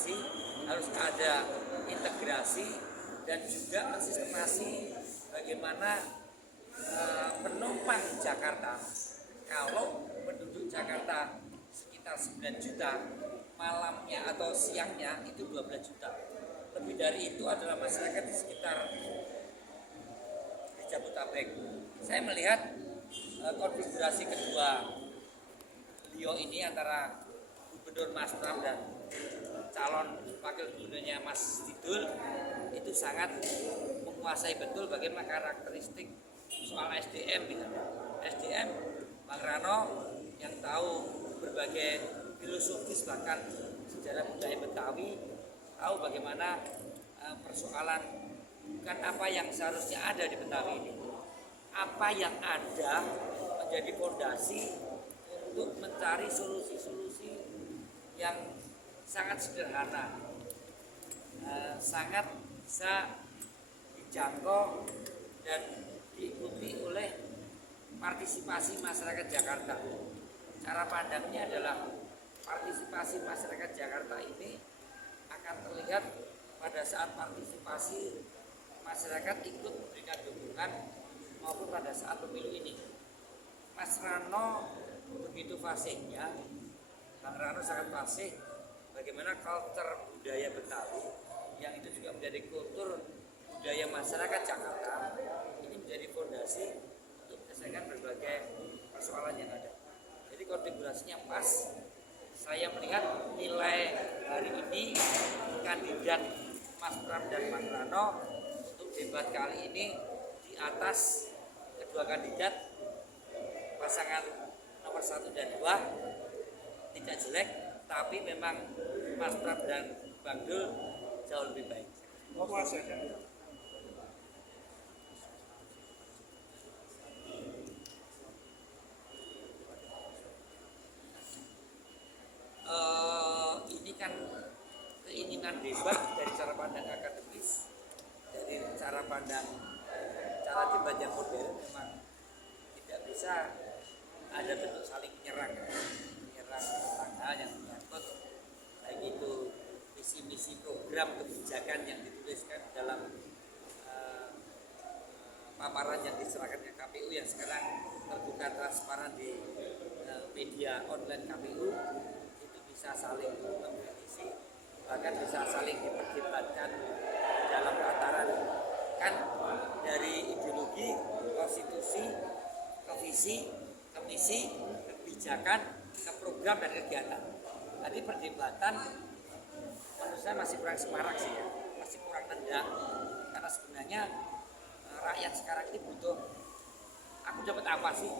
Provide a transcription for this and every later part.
partisipasi, harus ada integrasi dan juga mensistemasi bagaimana penumpang Jakarta. Kalau penduduk Jakarta sekitar 9 juta, malamnya atau siangnya itu 12 juta. Lebih dari itu adalah masyarakat di sekitar Jabodetabek. Saya melihat konfigurasi kedua beliau ini antara Gubernur Mas Pram dan calon wakil gubernurnya Mas Tidul itu sangat menguasai betul bagaimana karakteristik soal SDM misalnya. SDM Bang Rano yang tahu berbagai filosofis bahkan sejarah budaya Betawi, tahu bagaimana persoalan bukan apa yang seharusnya ada di Betawi ini, apa yang ada menjadi fondasi untuk mencari solusi-solusi yang sangat sederhana, sangat bisa dijangkau dan diikuti oleh partisipasi masyarakat Jakarta. Cara pandangnya adalah partisipasi masyarakat Jakarta ini akan terlihat pada saat partisipasi masyarakat ikut memberikan dukungan maupun pada saat pemilu ini. Mas Rano begitu fasihnya, Bang Rano sangat fasih bagaimana kultur budaya Betawi yang itu juga menjadi kultur budaya masyarakat Jakarta ini menjadi fondasi untuk menyelesaikan berbagai persoalan yang ada. Jadi konfigurasinya pas. Saya melihat nilai hari ini kandidat Mas Pram dan Bang Rano untuk debat kali ini di atas kedua kandidat pasangan nomor 1 dan 2 tidak jelek, tapi memang Mas Pram dan Bang Dul jauh lebih baik. Ini kan keinginan debat dari cara pandang akademis, dari cara pandang cara debat yang modern memang tidak bisa ada bentuk saling menyerang tentang hal yang menyangkut baik itu visi misi program kebijakan yang dituliskan dalam paparan yang diserahkan ke KPU yang sekarang terbuka transparan di media online KPU, itu bisa saling mengkritisi, bahkan bisa saling diperdebatkan dalam tataran kan dari ideologi, konstitusi, ke visi, ke misi, kebijakan, ke program dan kegiatan. Tadi perdebatan menurut saya masih kurang semarak sih ya, masih kurang nendang, karena sebenarnya rakyat sekarang ini butuh aku dapat apa sih?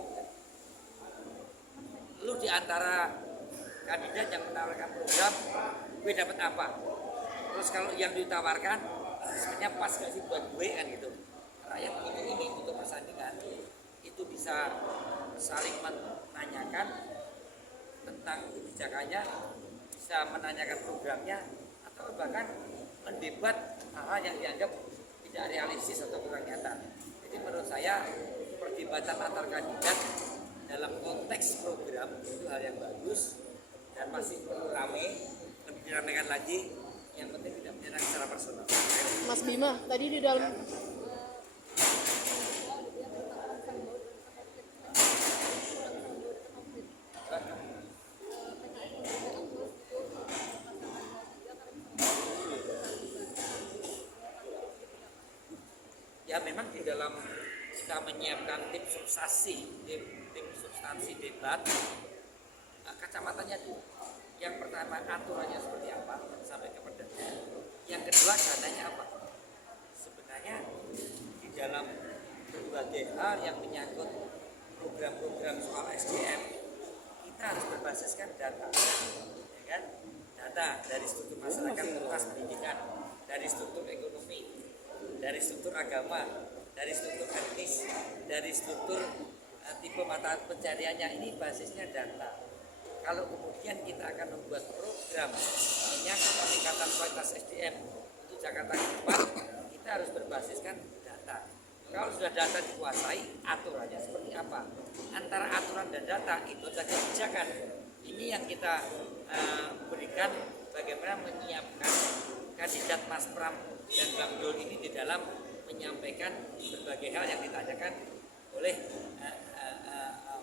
Lu di antara kandidat yang menawarkan program, gue dapat apa? Terus kalau yang ditawarkan sebenarnya pas gak sih buat gue kan gitu. Rakyat butuh ini, butuh persandingan. Itu bisa saling menanyakan tentang kebijakannya, bisa menanyakan programnya, atau bahkan mendebat hal-hal yang dianggap tidak realistis atau kurang nyata. Jadi menurut saya perdebatan antar kandidat dalam konteks program itu hal yang bagus dan masih perlu ramai, lebih diramaikan lagi. Yang penting tidak menyerang secara personal. Mas Bima, tadi di dalam ya memang di dalam kita menyiapkan tim substansi debat, kacamatanya dulu. Yang pertama aturannya seperti apa sampai ke perdana. Yang kedua dananya apa. Sebenarnya di dalam berbagai hal yang menyangkut program-program soal SDM kita harus berbasiskan data, ya kan? Data dari struktur masyarakat, luas pendidikan, dari struktur ekonomi, dari struktur agama, dari struktur etnis, dari struktur tipe mata pencariannya, ini basisnya data. Kalau kemudian kita akan membuat program menyangkut peningkatan kualitas SDM untuk Jakarta ke depan, kita harus berbasiskan data. Kalau sudah data dikuasai, aturannya seperti apa? Antara aturan dan data itu ada kebijakan. Ini yang kita berikan bagaimana menyiapkan kandidat Mas Pram dan Bang Dul ini di dalam menyampaikan berbagai hal yang ditanyakan oleh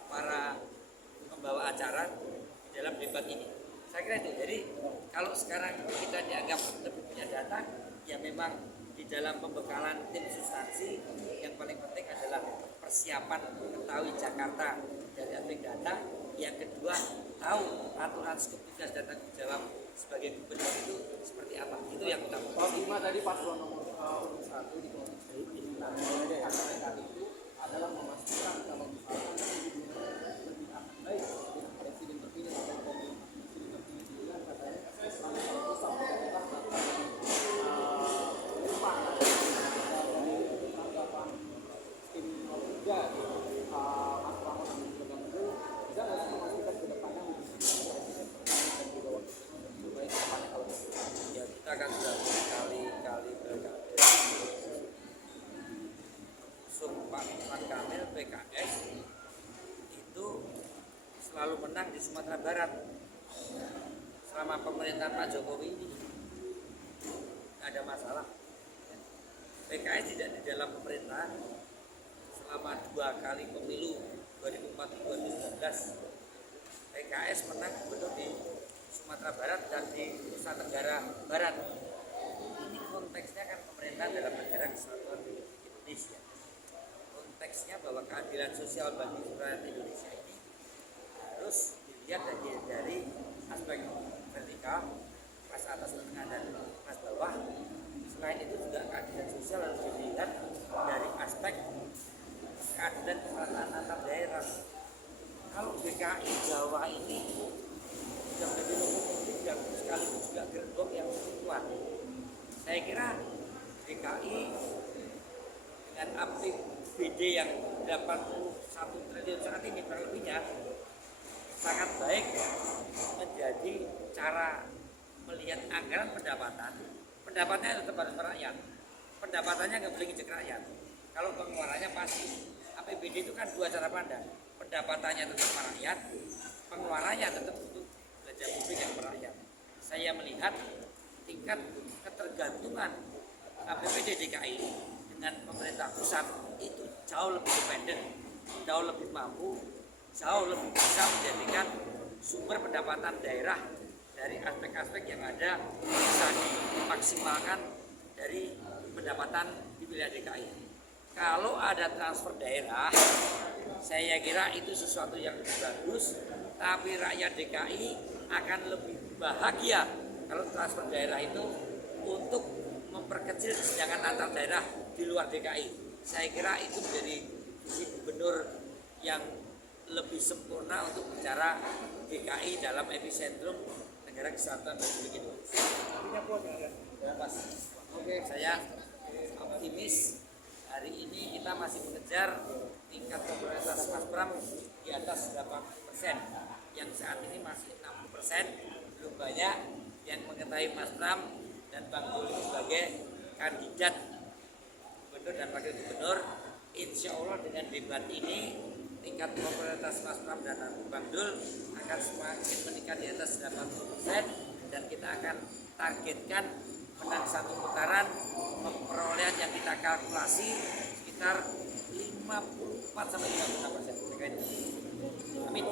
para pembawa acara di dalam debat ini. Saya kira itu. Jadi kalau sekarang kita dianggap lebih punya data, ya memang di dalam pembekalan tim substansi yang paling penting adalah persiapan mengetahui Jakarta dari aspek data. Yang kedua, tahu aturan skop tugas dan tanggung jawab sebagai gubernur itu seperti apa. Itu yang utama. Pak Bima tadi paslon nomor urut 1 di komisi nah, kali itu adalah memastikan kalau misalkan lebih baik dengan presiden terpilih atau komisi terpilih pilihan katanya selama itu sampai daerah depan dari tanggapan tim 03 Mas Pramono dan juga Bang Dul bisa nggak sih memastikan ke depannya presiden terpilih dan juga wakil presiden terpilih baik ke depannya kalau Ya kita kan sudah berkali-kali berkali Pak Ridwan Kamil PKS itu selalu menang di Sumatera Barat selama pemerintahan Pak Jokowi ini tidak ada masalah. PKS tidak di dalam pemerintahan selama 2 kali pemilu 2004-2019. PKS menang gubernur di Sumatera Barat dan di Nusa Tenggara Barat. Ini konteksnya kan pemerintahan dalam negara kesatuan Indonesia. Konteksnya bahwa keadilan sosial bagi rakyat Indonesia ini harus dilihat dari aspek vertikal, kelas atas, tengah dan kelas bawah. Selain itu juga keadilan sosial harus dilihat dari aspek keadilan keperataan antar daerah. Kalau DKI Jawa ini sudah menjadi lokomotif dan sekaligus juga gerbong yang cukup kuat. Saya kira DKI dengan APBD yang 81 triliun saat ini terlebihnya sangat baik menjadi cara melihat anggaran pendapatannya tetap harus merakyat, pendapatannya nggak boleh ngejek rakyat. Kalau pengeluarannya pasti, APBD itu kan 2 cara pandang, pendapatannya tetap merakyat, pengeluarannya tetap untuk belanja publik yang merakyat. Saya melihat tingkat ketergantungan APBD DKI dengan pemerintah pusat itu jauh lebih independen, jauh lebih mampu, jauh lebih bisa menjadikan sumber pendapatan daerah dari aspek-aspek yang ada bisa dimaksimalkan dari pendapatan di wilayah DKI. Kalau ada transfer daerah, saya kira itu sesuatu yang bagus, tapi rakyat DKI akan lebih bahagia kalau transfer daerah itu untuk memperkecil kesenjangan antar daerah di luar DKI. Saya kira itu menjadi visi gubernur yang lebih sempurna untuk bicara DKI dalam epicentrum negara kesatuan Republik Indonesia. Ya, Mas. Oke, saya optimis hari ini kita masih mengejar tingkat popularitas Mas Pram di atas 80%. Yang saat ini masih 60%, belum banyak yang mengetahui Mas Pram dan Bang Dul sebagai kandidat gubernur dan wakil gubernur. Insya Allah dengan debat ini tingkat popularitas Mas Pram dan Bang Dul akan semakin meningkat di atas 80% dan kita akan targetkan menang 1 putaran, perolehan yang kita kalkulasi sekitar 54-56%. Amin.